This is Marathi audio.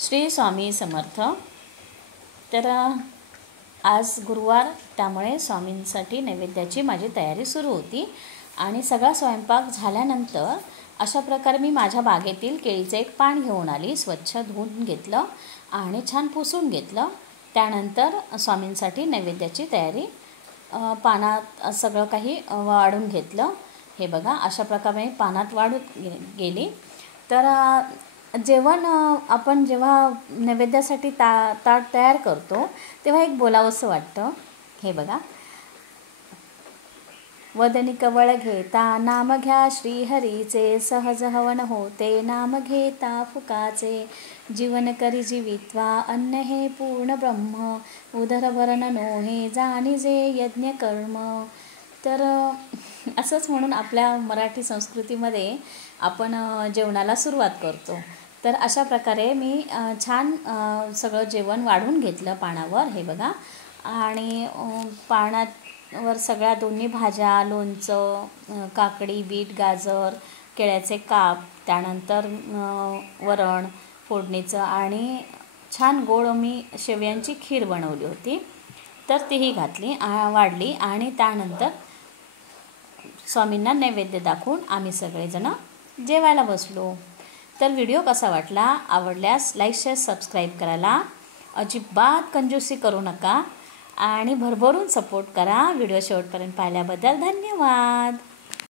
श्री स्वामी समर्थ। तर आज गुरुवार, त्यामुळे स्वामींसाठी नैवेद्याची माझी तयारी सुरू होती आणि सगळा स्वयंपाक झाल्यानंतर अशा प्रकारे मी माझ्या बागेतील केळीचं एक पान घेऊन आली, स्वच्छ धुवून घेतलं आणि छान पुसून घेतलं। त्यानंतर स्वामींसाठी नैवेद्याची तयारी पानात सगळं काही वाढून घेतलं। हे बघा, अशा प्रकारे पानात वाढून गेली। तर जेवण आपण जेव्हा नैवेद्यासाठी ताट तयार करतो तेव्हा एक बोलावंसं वाटतं। हे बघा, वदनी कवळ घेता नाम घ्या श्रीहरीचे, सहज हवन होते नाम घेता फुकाचे, जीवन करी जीवित्वा अन्न हे पूर्ण ब्रह्म, उदर भरण नोहे जाणीजे यज्ञ कर्म। तर असंच म्हणून आपल्या मराठी संस्कृतीमध्ये आपण जेवणाला सुरुवात करतो। तर अशा प्रकारे मी छान सगळं जेवण वाढून घेतलं पानावर। हे बघा, आणि पानावर सगळ्या दोन्ही भाज्या, लोणचं, काकडी, बीट, गाजर, केळ्याचे काप, त्यानंतर वरण फोडणीचं आणि छान गोड मी शेवयांची खीर बनवली होती, तर तीही घातली वाढली। आणि त्यानंतर स्वामींना नैवेद्य दाखवून आम्ही सगळेजण जेवायला बसलो। तर व्हिडिओ कसा वाटला, आवडल्यास लाईक, शेअर, सबस्क्राईब करायला अजिबात कंजूसी करू नका आणि भरभरून सपोर्ट करा। व्हिडिओ शेवटपर्यंत पाहिल्याबद्दल धन्यवाद।